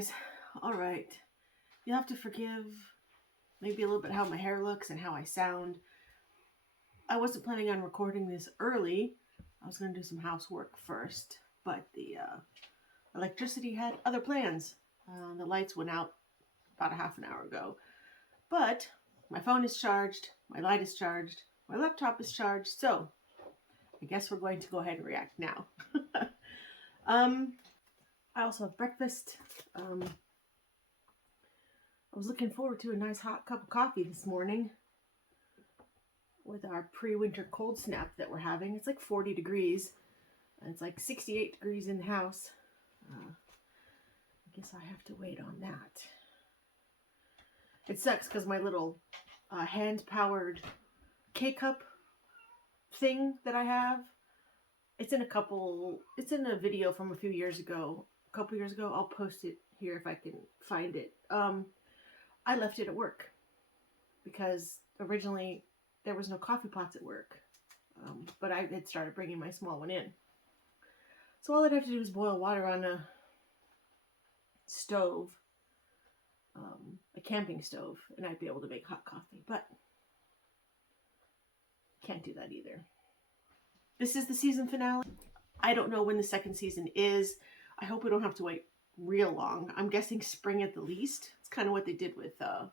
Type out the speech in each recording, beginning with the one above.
guys. All right. You'll have to forgive maybe a little bit how my hair looks and how I sound. I wasn't planning on recording this early. I was going to do some housework first, but the electricity had other plans. The lights went out about a half an hour ago. But my phone is charged, my light is charged, my laptop is charged, so I guess we're going to go ahead and react now. I also have breakfast. I was looking forward to a nice hot cup of coffee this morning with our pre-winter cold snap that we're having. It's like 40 degrees, and it's like 68 degrees in the house. I guess I have to wait on that. It sucks because my little hand-powered K-cup thing that I have, it's in a video from a few years ago. A couple years ago. I'll post it here if I can find it. I left it at work because originally there was no coffee pots at work, but I had started bringing my small one in. So all I'd have to do is boil water on a stove, a camping stove, and I'd be able to make hot coffee, but can't do that either. This is the season finale. I don't know when the second season is. I hope we don't have to wait real long. I'm guessing spring at the least. It's kind of what they did with, I'm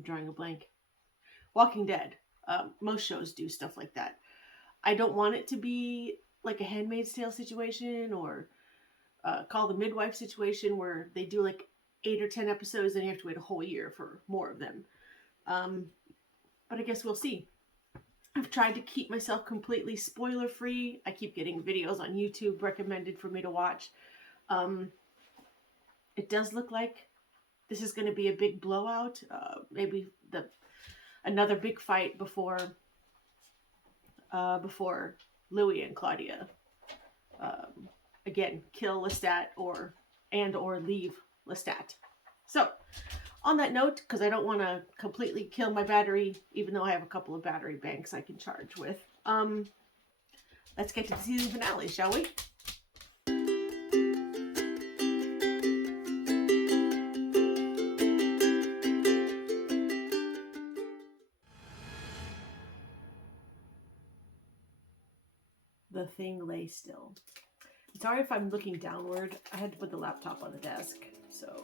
drawing a blank. Walking Dead. Most shows do stuff like that. I don't want it to be like a Handmaid's Tale situation or Call the Midwife situation where they do like 8 or 10 episodes and you have to wait a whole year for more of them. But I guess we'll see. I've tried to keep myself completely spoiler free. I keep getting videos on YouTube recommended for me to watch. It does look like this is going to be a big blowout. Maybe another big fight before Louis and Claudia again kill Lestat or leave Lestat. So on that note, because I don't want to completely kill my battery, even though I have a couple of battery banks I can charge with, let's get to the season finale, shall we? The thing lay still. Sorry if I'm looking downward. I had to put the laptop on the desk, so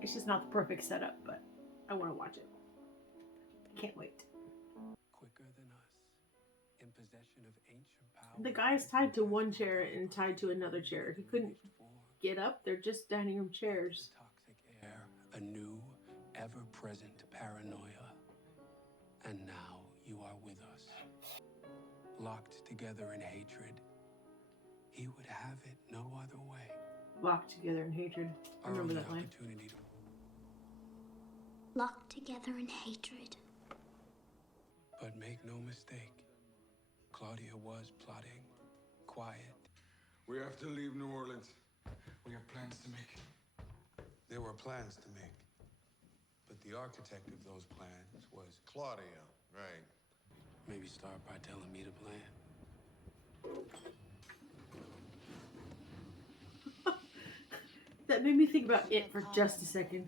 it's just not the perfect setup, but I want to watch it. Can't wait. Quicker than us, in possession of ancient power. The guy's tied to one chair and tied to another chair. He couldn't get up. They're just dining room chairs. Toxic air, a new, ever-present paranoia. And now you are with us. Locked together in hatred. He would have it no other way. Locked together in hatred. I remember that line. Locked together in hatred. But make no mistake, Claudia was plotting, quiet. We have to leave New Orleans. We have plans to make. There were plans to make, but the architect of those plans was Claudia, right. Maybe start by telling me the plan. That made me think about it for just a second.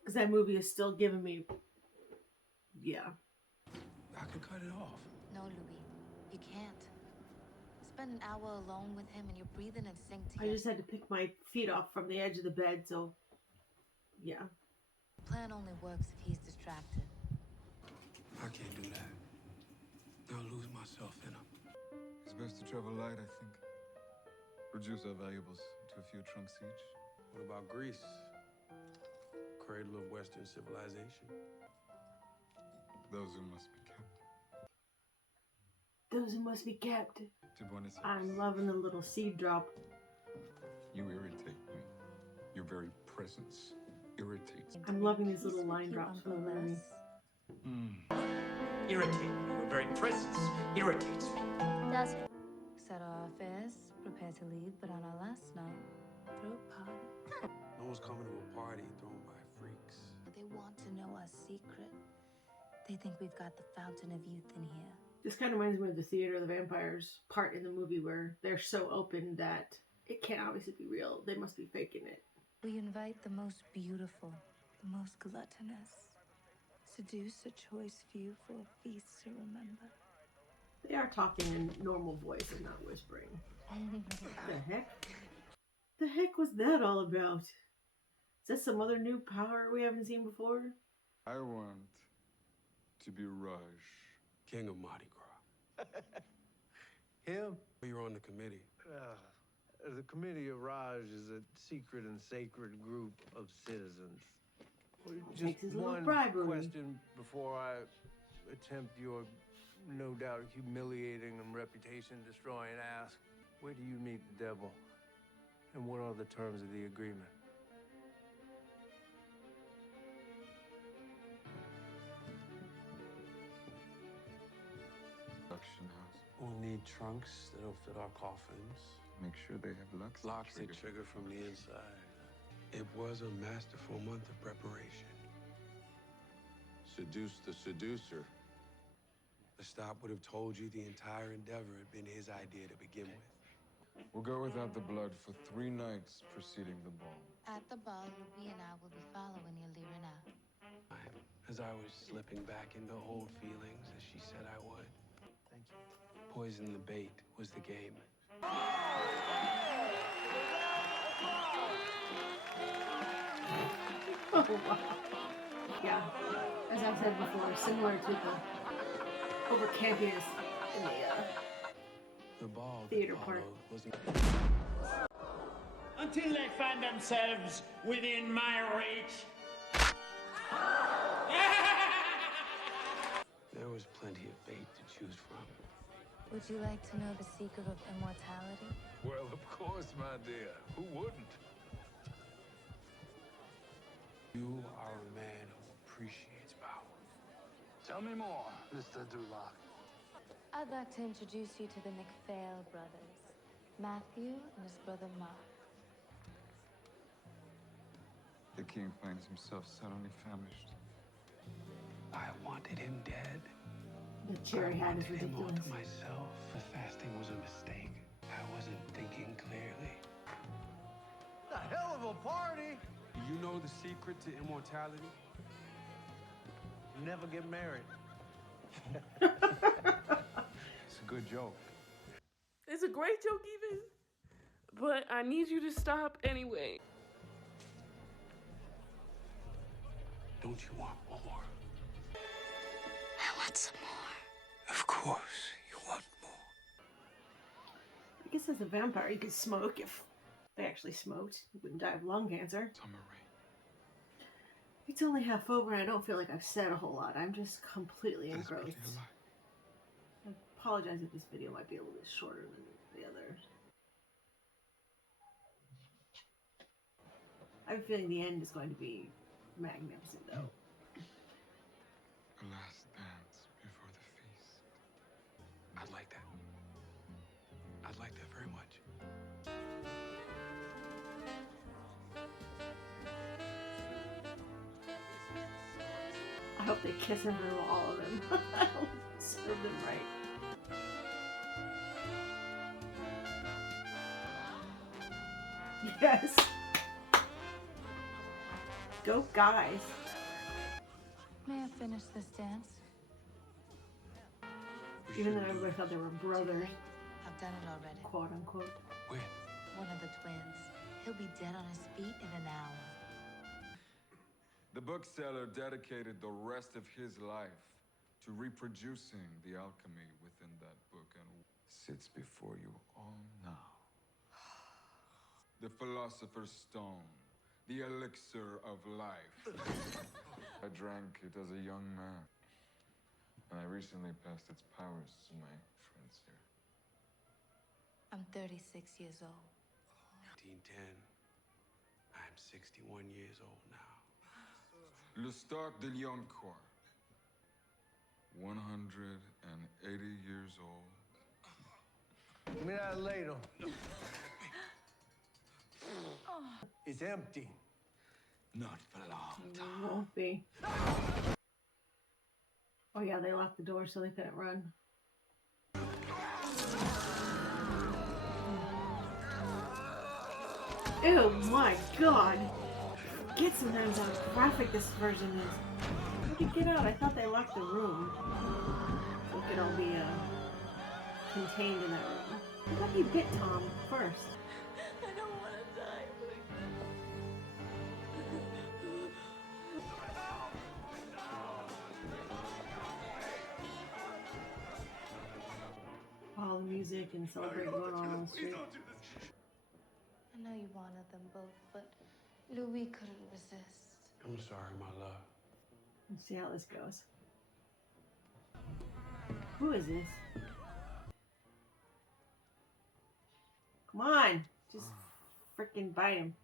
Because that movie is still giving me... Yeah. I could cut it off. No, Louis. You can't. Spend an hour alone with him and you're breathing in sync together. I just had to pick my feet off from the edge of the bed, so... Yeah. The plan only works if he's distracted. I can't do that. I'll lose myself in him. It's best to travel light, I think. Reduce our valuables to a few trunks each. What about Greece? Cradle of Western civilization. Those who must be kept. Those who must be kept. To Buenos Aires. I'm loving the little seed drop. You irritate me. Your very presence irritates me. I'm loving these little line drops from the movie. Irritate me. Your very presence irritates me. Does it? Set our affairs, prepare to leave, but on our last night, throw a party. No one's coming to a party thrown by freaks. They want to know our secret. They think we've got the fountain of youth in here. This kind of reminds me of the Theater of the Vampires part in the movie where they're so open that It can't obviously be real. They must be faking it. We invite the most beautiful, the most gluttonous. Seduce a choice few for a feast to remember. They are talking in normal voice and not whispering. The heck? The heck was that all about? Is that some other new power we haven't seen before? I want to be Raj. King of Mardi Gras. Him? You're on the committee. The Committee of Raj is a secret and sacred group of citizens. Takes Just his little one bribery. question before I attempt your no doubt humiliating and reputation-destroying ask. Where do you meet the devil? And what are the terms of the agreement? Auction house. We'll need trunks that'll fit our coffins. Make sure they have locks. Locks that trigger from the inside. It was a masterful month of preparation. Seduce the seducer. The stop would have told you the entire endeavor had been his idea to begin with. We'll go without the blood for 3 nights preceding the ball. At the ball, Ruby and I will be following you, Lirina. As I was slipping back into old feelings, as she said I would. Thank you. Poison the bait was the game. Oh, wow. Yeah, as I've said before, similar to the over campiness in the The ball theater that part. followed was Until they find themselves within my reach. there was plenty of bait to choose from. Would you like to know the secret of immortality? Well, of course, my dear. Who wouldn't? You are a man who appreciates power. Tell me more, Mr. Duloc. I'd like to introduce you to the McPhail brothers, Matthew and his brother Mark. The king finds himself suddenly famished. I wanted him dead. The cherry I hat is wanted him all ridiculous. to myself. The fasting was a mistake. I wasn't thinking clearly. A hell of a party! Do you know the secret to immortality? Never get married. It's a good joke. It's a great joke even, but I need you to stop anyway. Don't you want more? I want some more. Of course, you want more. I guess as a vampire, you could smoke if they actually smoked. You wouldn't die of lung cancer. Summary. It's only half over and I don't feel like I've said a whole lot. I'm just completely engrossed. I apologize if this video might be a little bit shorter than the others. I have a feeling the end is going to be magnificent though. A last dance before the feast. I'd like that. I'd like that very much. I hope they kiss in front of all of them. I hope they serve them right. Yes. Go guys. May I finish this dance? Even though everybody thought they were brothers, I've done it already. quote unquote. When? One of the twins. He'll be dead on his feet in an hour. The bookseller dedicated the rest of his life to reproducing the alchemy within that book and sits before you all now. The Philosopher's Stone, the elixir of life. I drank it as a young man, and I recently passed its powers to my friends here. I'm 36 years old. 1910. I'm 61 years old now. Le Stark de Lioncourt, 180 years old. Give me that ladle. It's empty. Not for long. It won't be. Oh yeah, they locked the door so they couldn't run. Ew, my god. I forget sometimes how graphic this version is. How did he get out? I thought they locked the room. So it could all be contained in that room. I thought he bit Tom first. I don't want to die. All the music and celebrating going on the street. I know you wanted them both, but Louis couldn't resist. I'm sorry, my love. Let's see how this goes. Who is this? Come on! Just freaking bite him.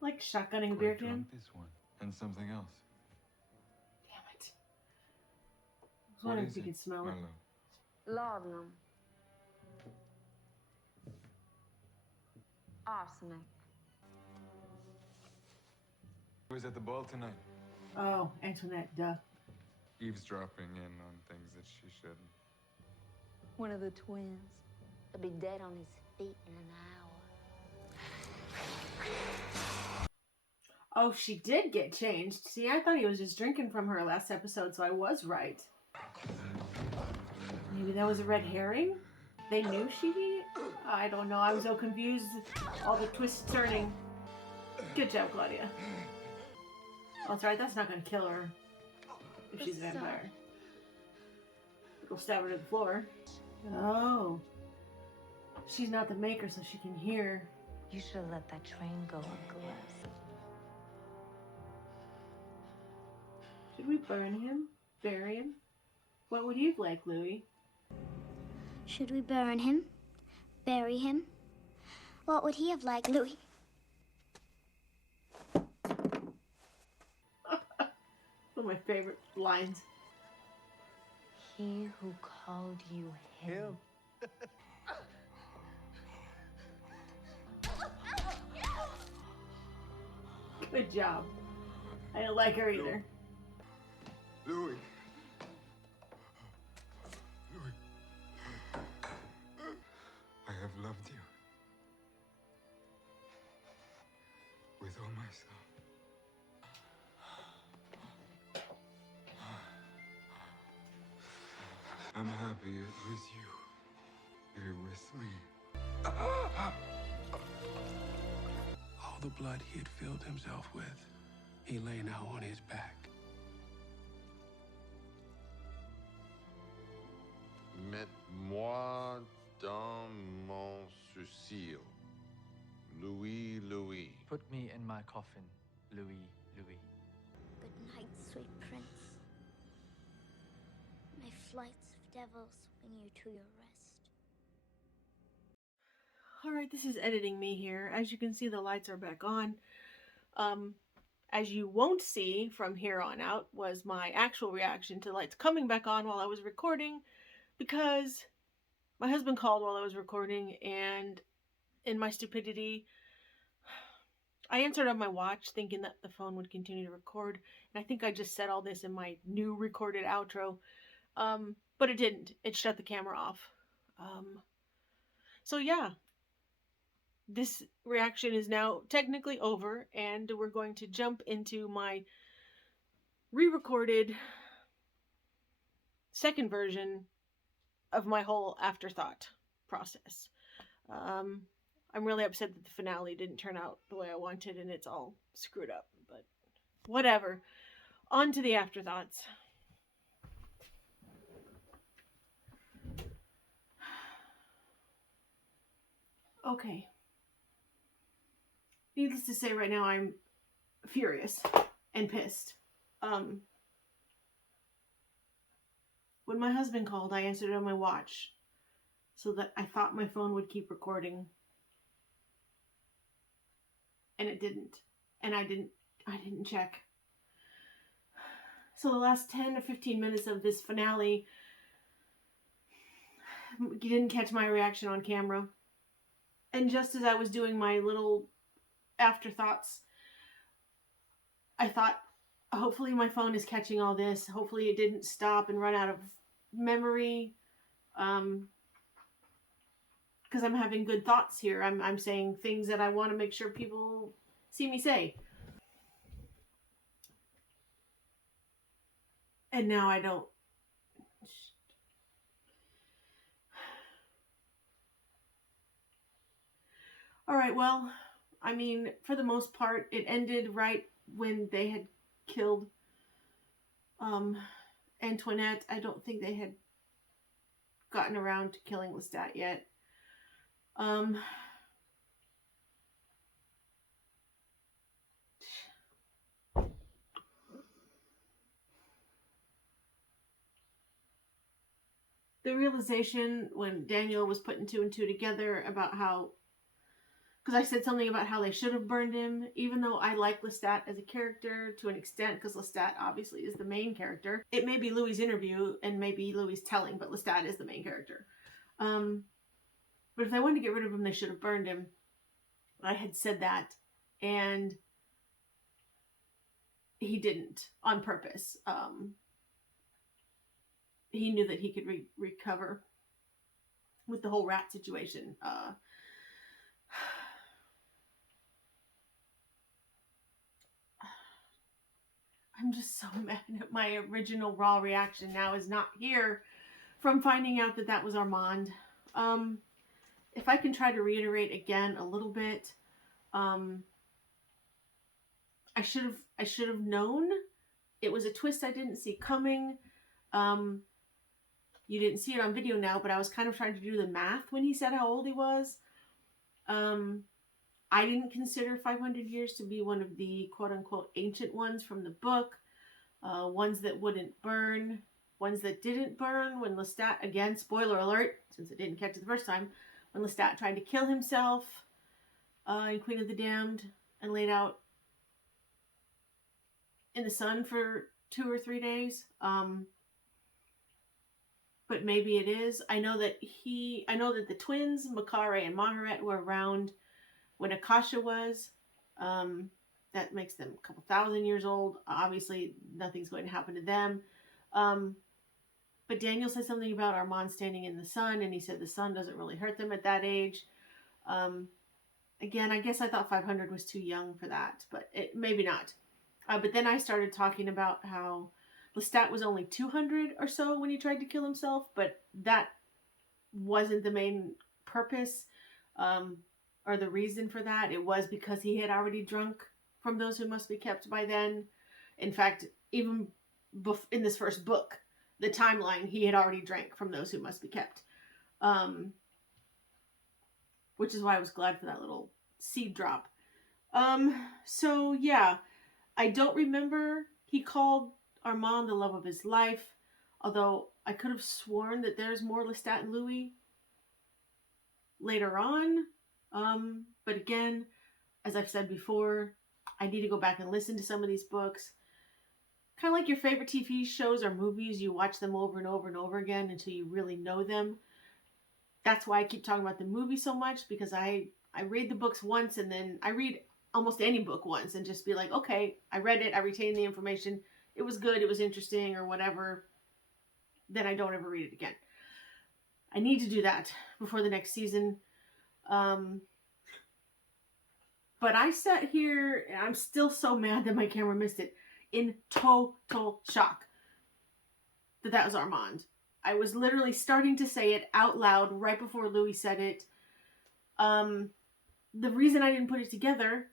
Like shotgunning a beer can? Drunk this one. And something else. Damn it. I was wondering if you could smell it. Laudanum. Arsenic. Who was at the ball tonight? Oh, Antoinette, duh. Eavesdropping in on things that she shouldn't. One of the twins. He'll be dead on his feet in an hour. Oh, she did get changed. See, I thought he was just drinking from her last episode, so I was right. Maybe that was a red herring? They knew she... I don't know. I was so confused. All the twists turning. Good job, Claudia. Oh, that's right. That's not going to kill her if she's a vampire. It'll stab her to the floor. Oh. She's not the maker, so she can hear. You should have let that train go, Uncle Les. Should we burn him? Bury him? What would you like, Louis? Should we burn him? Bury him? What would he have liked, Louis? One of my favorite lines. He who called you him. Good job. I didn't like her either. Louis. I have loved you. With all my soul. I'm happy it was you. You're with me. All the blood he had filled himself with, he lay now on his back. Mets-moi dans mon souci. Louis, Louis. Put me in my coffin, Louis, Louis. Good night, sweet prince. May flights of devils bring you to your rest. Alright, this is editing me here. As you can see, the lights are back on. As you won't see from here on out was my actual reaction to lights coming back on while I was recording, because my husband called while I was recording, and in my stupidity, I answered on my watch thinking that the phone would continue to record, and I think I just said all this in my new recorded outro, but it didn't. It shut the camera off. So yeah, this reaction is now technically over, and we're going to jump into my re-recorded second version of my whole afterthought process. I'm really upset that the finale didn't turn out the way I wanted, and it's all screwed up, but whatever. On to the afterthoughts. Okay. Needless to say, right now I'm furious and pissed. When my husband called, I answered it on my watch so that I thought my phone would keep recording. And it didn't. And I didn't check. So the last 10 or 15 minutes of this finale, you didn't catch my reaction on camera. And just as I was doing my little afterthoughts, I thought, hopefully my phone is catching all this. Hopefully it didn't stop and run out of memory. Because I'm having good thoughts here. I'm saying things that I want to make sure people see me say. And now I don't. All right, well, I mean, for the most part, it ended right when they had killed Antoinette. I don't think they had gotten around to killing Lestat yet. The realization when Daniel was putting two and two together about how, because I said something about how they should have burned him, even though I like Lestat as a character to an extent, because Lestat obviously is the main character. It may be Louis' interview and maybe Louis' telling, but Lestat is the main character. But if they wanted to get rid of him, they should have burned him. I had said that, and he didn't on purpose. He knew that he could recover with the whole rat situation. I'm just so mad at my original raw reaction now is not here from finding out that that was Armand. If I can try to reiterate again a little bit, I should have known. It was a twist I didn't see coming. You didn't see it on video now, but I was kind of trying to do the math when he said how old he was. I didn't consider 500 years to be one of the quote-unquote ancient ones from the book. Ones that wouldn't burn. Ones that didn't burn when Lestat, again, spoiler alert, since I didn't catch it the first time, when Lestat tried to kill himself in Queen of the Damned and laid out in the sun for 2 or 3 days. But maybe it is. I know that the twins, Makare and Maharet, were around when Akasha was. That makes them a couple thousand years old. Obviously, nothing's going to happen to them. But Daniel said something about Armand standing in the sun, and he said the sun doesn't really hurt them at that age. Again, I guess I thought 500 was too young for that, but maybe not. But then I started talking about how Lestat was only 200 or so when he tried to kill himself, but that wasn't the main purpose or the reason for that. It was because he had already drunk from those who must be kept by then. In fact, even in this first book, the timeline, he had already drank from those who must be kept. Which is why I was glad for that little seed drop. So yeah, I don't remember he called Armand the love of his life, although I could have sworn that there's more Lestat and Louis later on. But again, as I've said before, I need to go back and listen to some of these books. Kind of like your favorite TV shows or movies, you watch them over and over and over again until you really know them. That's why I keep talking about the movie so much, because I read the books once, and then I read almost any book once and just be like, okay, I read it, I retained the information, it was good, it was interesting, or whatever. Then I don't ever read it again. I need to do that before the next season. But I sat here, and I'm still so mad that my camera missed it, in total shock that was Armand. I was literally starting to say it out loud right before Louis said it. The reason I didn't put it together,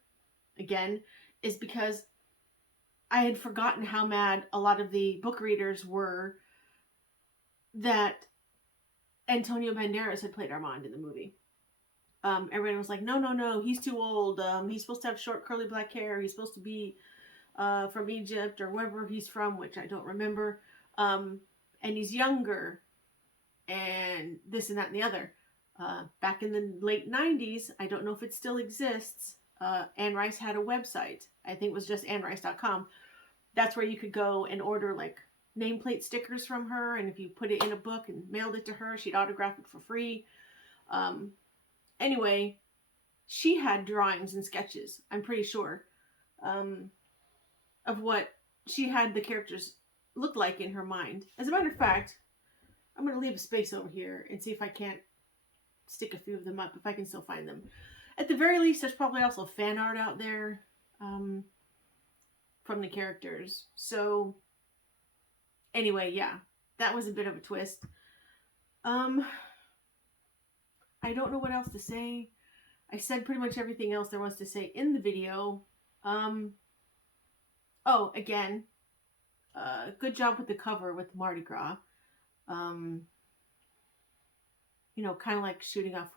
again, is because I had forgotten how mad a lot of the book readers were that Antonio Banderas had played Armand in the movie. Everybody was like, no, he's too old. He's supposed to have short curly black hair. He's supposed to be from Egypt or wherever he's from, which I don't remember. And he's younger, and this and that and the other. Back in the late 90s, I don't know if it still exists, Anne Rice had a website. I think it was just annerice.com. That's where you could go and order like nameplate stickers from her, and if you put it in a book and mailed it to her, she'd autograph it for free. Anyway, she had drawings and sketches, I'm pretty sure, of what she had the characters look like in her mind. As a matter of fact, I'm going to leave a space over here and see if I can't stick a few of them up, if I can still find them. At the very least, there's probably also fan art out there from the characters. So, anyway, yeah, that was a bit of a twist. I don't know what else to say. I said pretty much everything else there was to say in the video. Oh, again, good job with the cover with Mardi Gras. You know, kind of like shooting off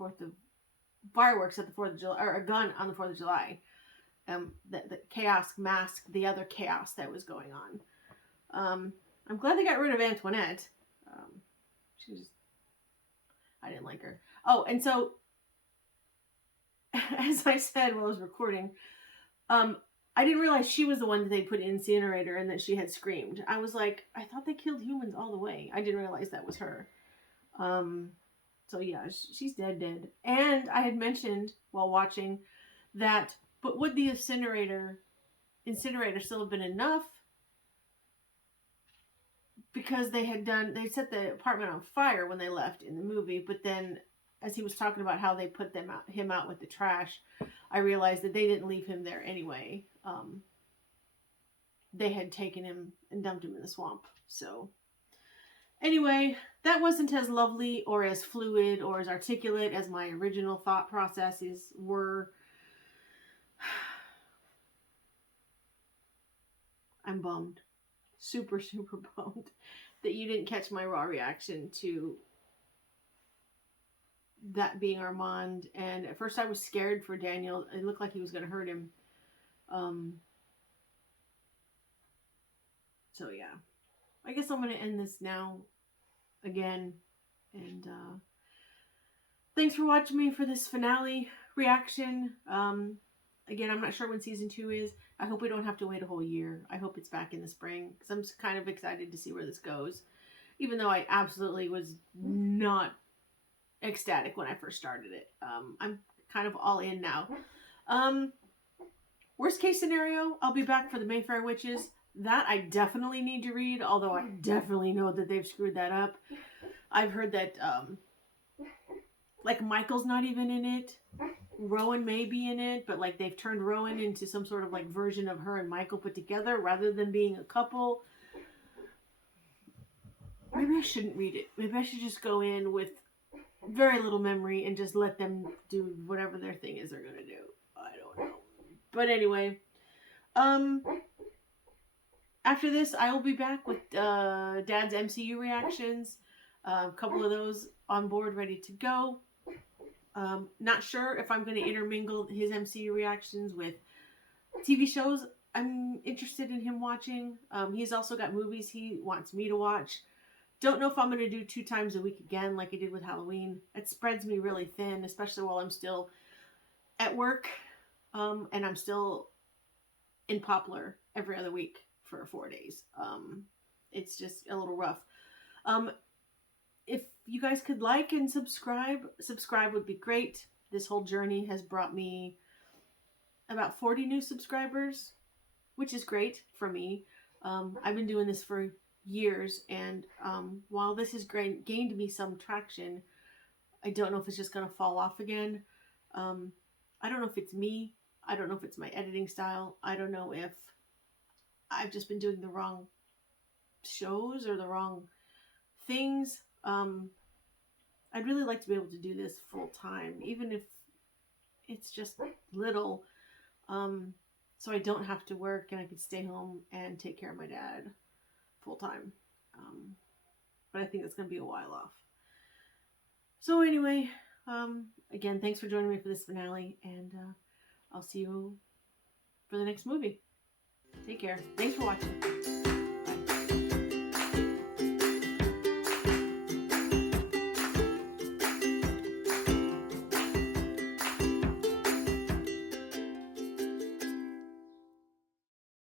fireworks at the 4th of July, or a gun on the 4th of July. The chaos masked the other chaos that was going on. I'm glad they got rid of Antoinette. I didn't like her. Oh, and so, as I said while I was recording, I didn't realize she was the one that they put in incinerator and that she had screamed. I was like, I thought they killed humans all the way. I didn't realize that was her. So yeah, she's dead. And I had mentioned while watching that, but would the incinerator still have been enough? Because they set the apartment on fire when they left in the movie, but then as he was talking about how they put him out with the trash, I realized that they didn't leave him there anyway. They had taken him and dumped him in the swamp. So anyway, that wasn't as lovely or as fluid or as articulate as my original thought processes were. I'm bummed. Super, super bummed that you didn't catch my raw reaction to that being Armand. And at first I was scared for Daniel. It looked like he was going to hurt him. So yeah, I guess I'm going to end this now again. And thanks for watching me for this finale reaction. Again, I'm not sure when season 2 is. I hope we don't have to wait a whole year. I hope it's back in the spring, because I'm just kind of excited to see where this goes. Even though I absolutely was not ecstatic when I first started it. I'm kind of all in now. Worst case scenario, I'll be back for the Mayfair Witches. That I definitely need to read, although I definitely know that they've screwed that up. I've heard that, like, Michael's not even in it. Rowan may be in it, but like they've turned Rowan into some sort of like version of her and Michael put together rather than being a couple. Maybe I shouldn't read it. Maybe I should just go in with very little memory and just let them do whatever their thing is they're gonna do. I don't know. But anyway, after this I will be back with Dad's MCU reactions. A couple of those on board, ready to go. Not sure if I'm going to intermingle his MCU reactions with TV shows I'm interested in him watching. He's also got movies he wants me to watch. Don't know if I'm going to do 2 times a week again like I did with Halloween. It spreads me really thin, especially while I'm still at work. And I'm still in Poplar every other week for 4 days. It's just a little rough. If you guys could like and subscribe would be great. This whole journey has brought me about 40 new subscribers, which is great for me. I've been doing this for years, and while this has gained me some traction, I don't know if it's just going to fall off again. I don't know if it's me. I don't know if it's my editing style. I don't know if I've just been doing the wrong shows or the wrong things. I'd really like to be able to do this full time, even if it's just little, so I don't have to work and I can stay home and take care of my dad full time. But I think it's going to be a while off. So anyway, again, thanks for joining me for this finale, and I'll see you for the next movie. Take care. Thanks for watching.